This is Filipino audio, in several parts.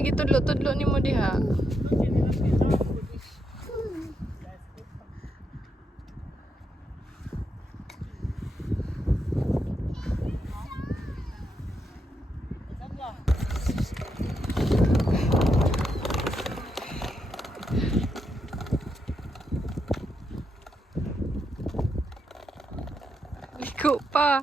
lagi tudlo-tudlo ni mo diha. Liko pa.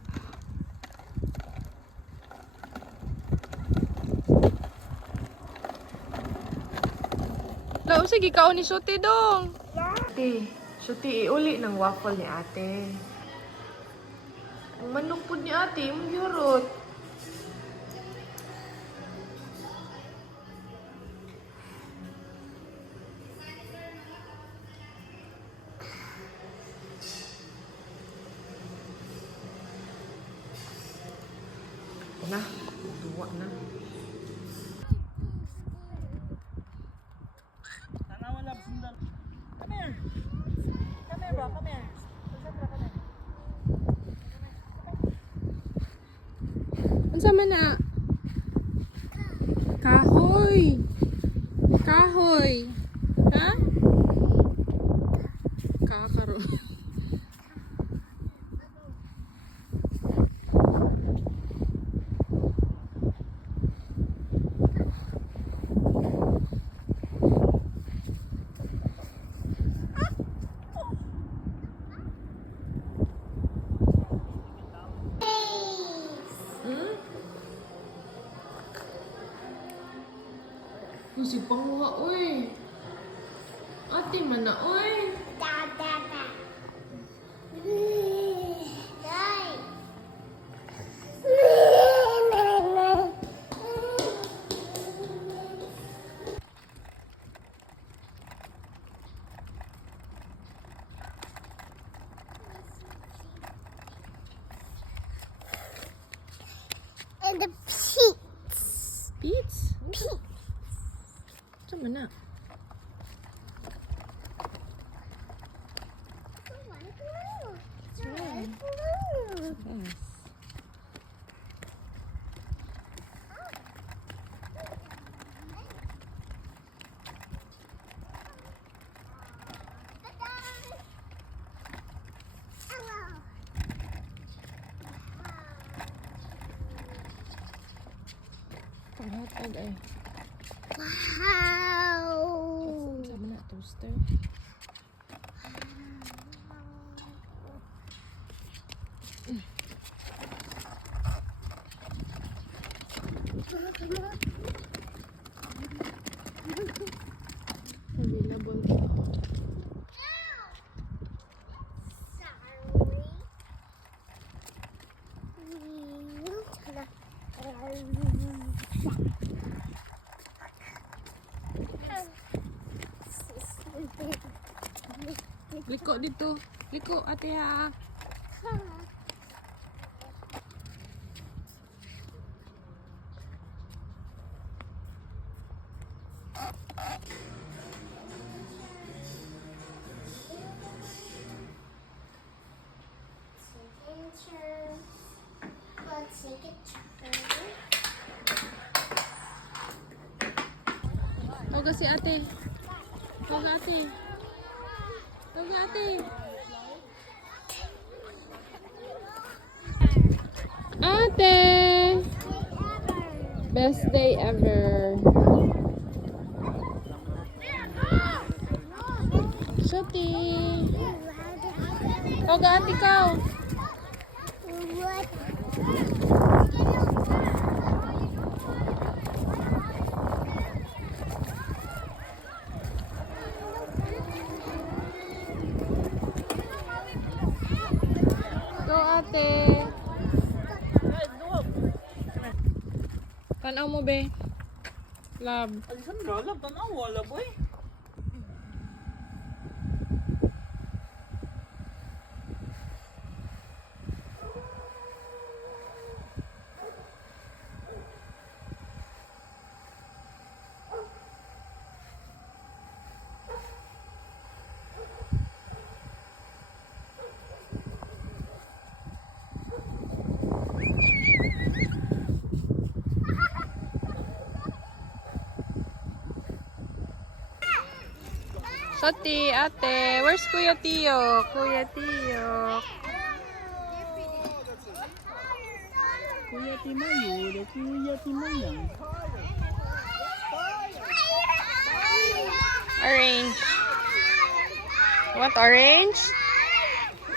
Lao, sige ka ni Suti dong. Ate, Suti, iuli ng waffle ni ate. Ang manok po ni ate, yung yurot. Na, duwa na. Come here. Come here, bro. Come here. Come here. Unsa man na? Kahoy. Kahoy. Ha? Kakaro. Si Pangwa, oy. Ate man na, oy. And the Pete's. Pete's? Ito man na. Yes. Panghatag ay. Wow. Sama na toaster. Available. Liko dito. Liko, ate ha. Tawag si ate. Tawag ate. Tawag ate. Ate! Best day ever. Suti. Tawag ate ka. Go ate. Tanaw mo be. Love. Alexandra, love, tanaw. Wala, boy. Soti, ate. Where's Kuya Tio? Kuya Tio. Kuya Timayo, Kuya Timayang. Orange. You want orange?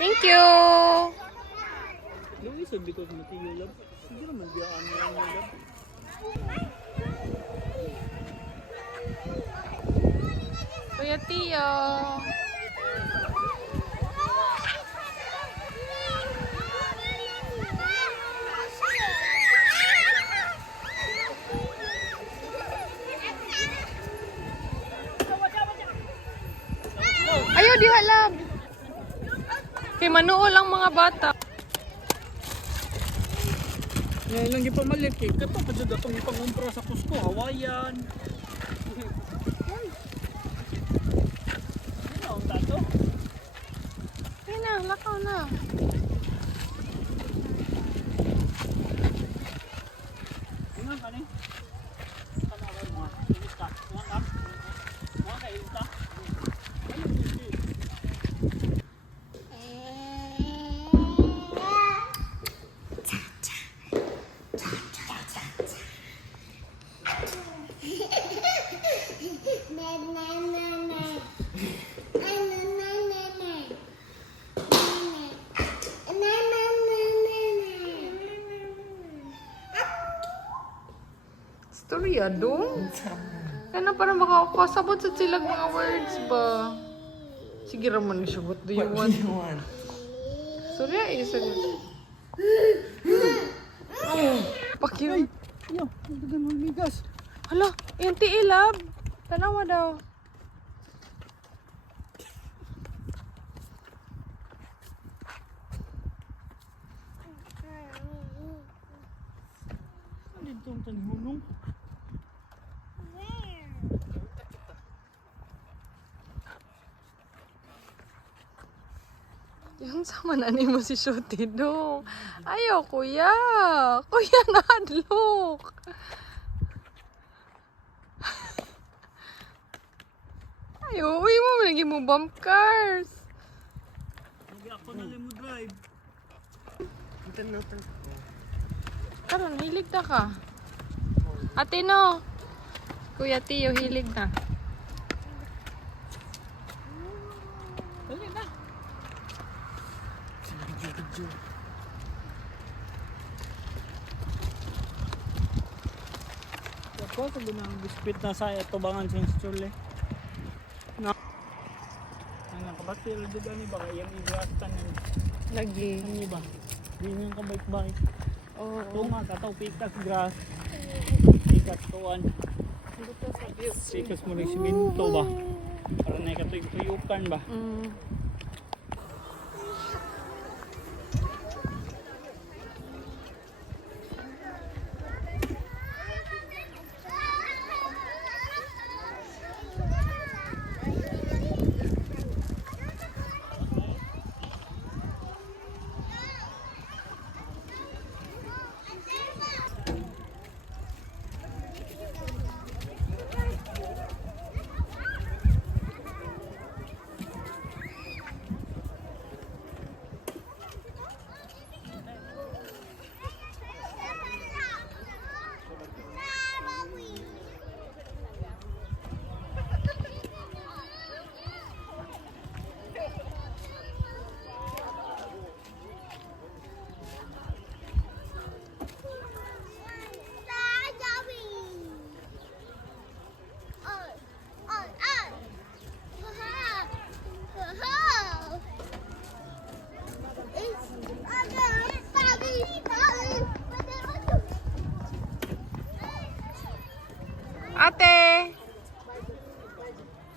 Thank you. Yung isa because material lab. Siguro magyaan mo lang lab. Kuya Tio. Ayaw, di halab. Kay manuo lang mga bata. Ngayon lang ipamalit kay kato pa jud atong ipangumpra sa Costco, Hawaiian. Ano ang tato? Ay na, lakaw na. Ano kani? Kana ba mo? Ilista. Mo ka ilista. Storya dong. Kaya para makakasabot sa silag mga words ba? Sige raman siya. What do you want? Storya eh. Pakyo. Yo, dagan mo migas. Hala, yung tiilab. Tanawa daw. Ano itong tanhunong? Yung sama na ni mo si Shoti dong. Ayaw, kuya. Kuya, nahadlok. Ayaw, uwi mo. Lagi mo bump cars. Lagi ako na lang mo drive. Karon, hilig na ka. Ate no. Kuya Tio, hilig na. Dali na. Ako sabi ng bispit na sa tubangan sa install eh. Na. Ang nakabatil dito ni baka yung ibrastan ng Lagi. ano ba? Di nyo kabait-bait. Oo. Tunga kataw pikas grass. Pikas tuwan. Pikas mo rin siminto ba? Para na ikatuyukan ba? Mm. Ate!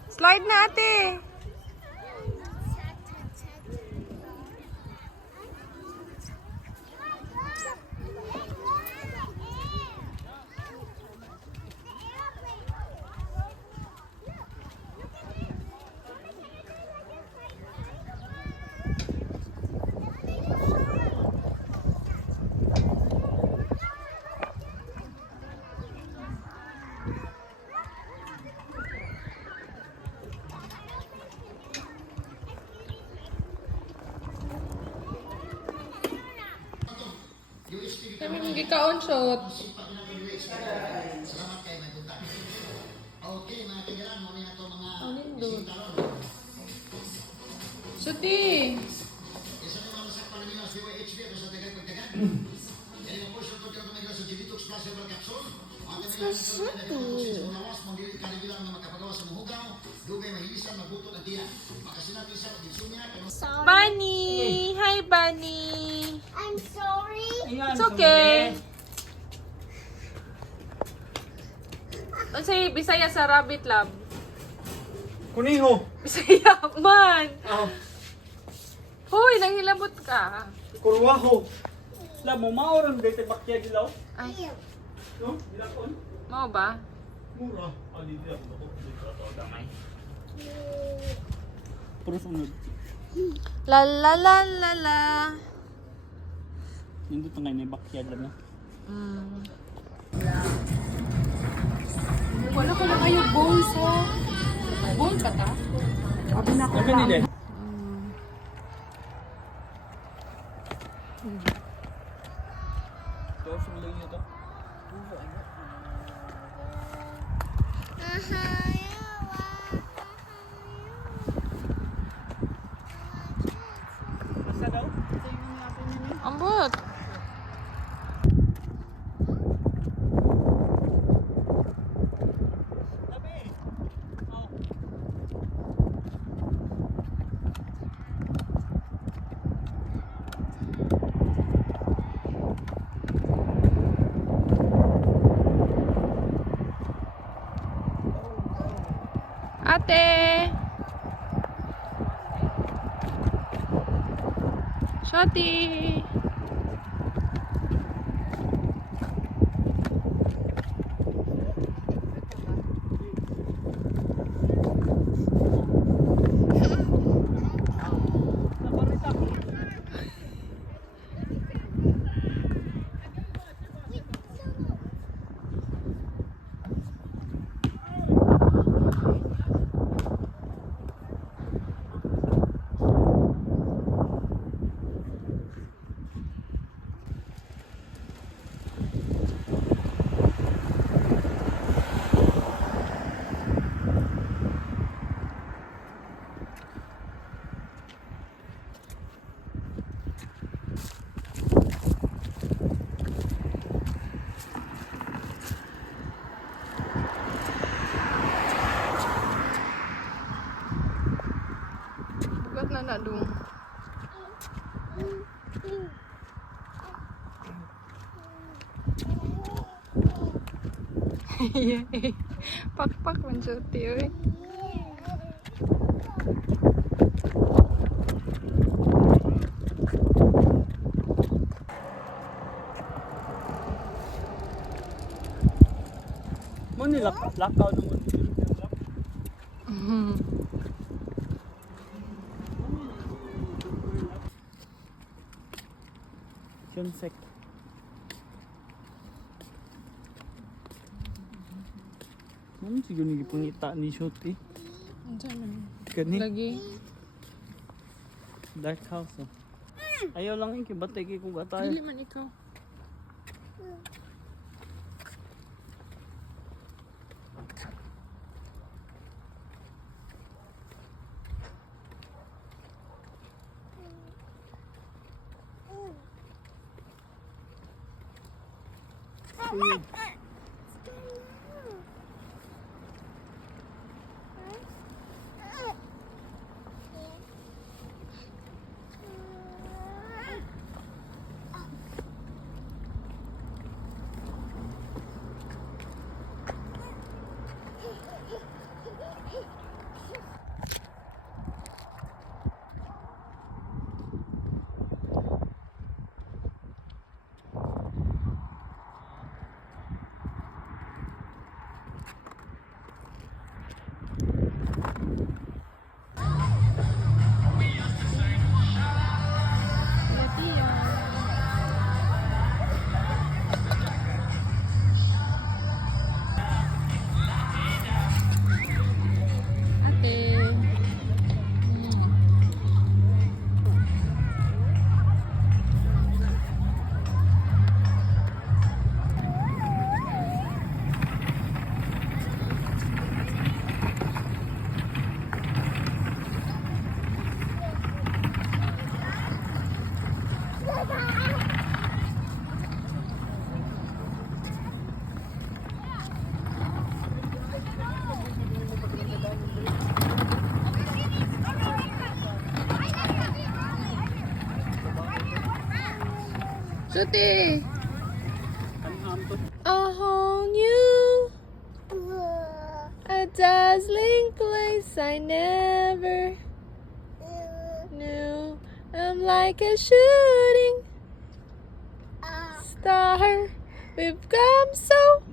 Slide na, ate! Kami hindi kaon shot. Alin doon? Shooting! It's so shitty. Sorry. Bunny! Hi, Bunny! I'm sorry. It's okay. Unsay Bisaya sa rabbit lab? Kuniho. Bisaya man! Ah, Hoy, nanghilabot ka. kurwaho. La mo maoron dito bakya dilaw. Ay, No? Dilakon. mau ba? Mura. Ali dia ko dito to damay. Puro sunod. La la la la la. Nindot ngay may bakya lang. Wala ko na kayo bones ha. Bones ba ta? Abi nila. Dos lang ito. Asa daw? Ambot. Tabi. Oh. Ate! Shotty! Nabarita ko. Bukat na na dong. Pak-pak man Shotty oy. Mo nila lakaw naman dito. Yonsek. Ano siguro ni pangita ni Shoti? Andiyan na. Kani Lagi. dark house. Oh. Ayaw lang yung kibatay kay kung batay. Dili man ikaw. Suti! Ano to? A whole new, a dazzling place I never knew. I'm like a shooting star. We've come so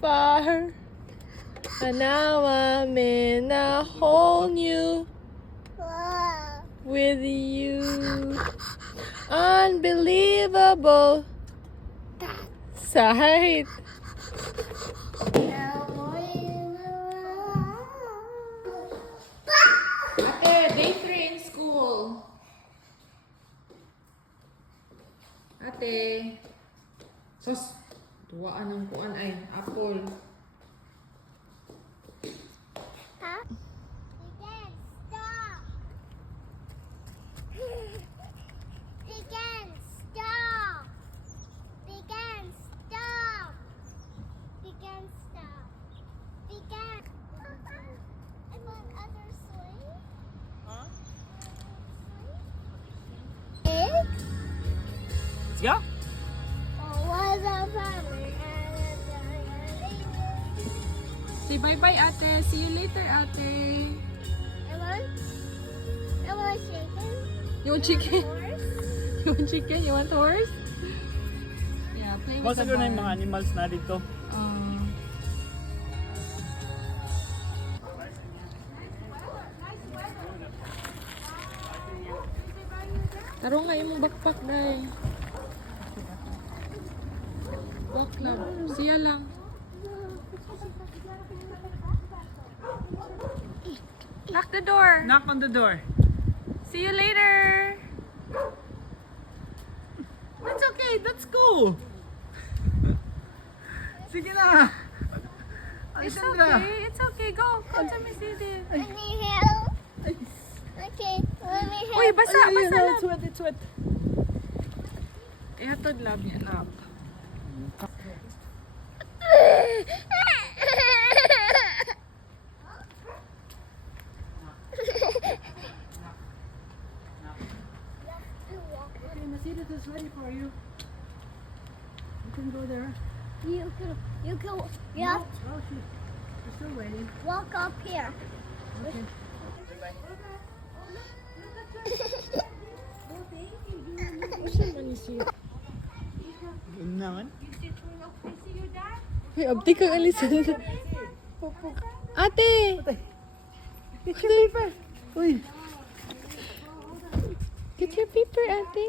far. And now I'm in a whole new with you. Unbelievable sight. Ate, day 3 in school. Ate. Sus, tuwaan ng kuan ay apple. Let's go. Say bye-bye, ate. See you later, ate. You want chicken? You want chicken? You want horse? Yeah, play with Basta the doon na yung barn. mga animals na dito. Taro nga yung backpack, day. Walk club. Siya lang. Lock the door. Knock on the door. See you later. It's okay, let's go. Sige na. It's okay. It's okay. Go. Come to Miss Edith. Okay, let me help. Uy, basa, basa lang. It's wet, it's wet. Ihatod lab yan up. Okay, Mercedes is ready for you. You can go there. You can, Oh, she's still waiting. walk up here. Okay. Yun naman. Uy, abdi kang alisan. Ate! Get your paper. Uy. Get your paper, ate.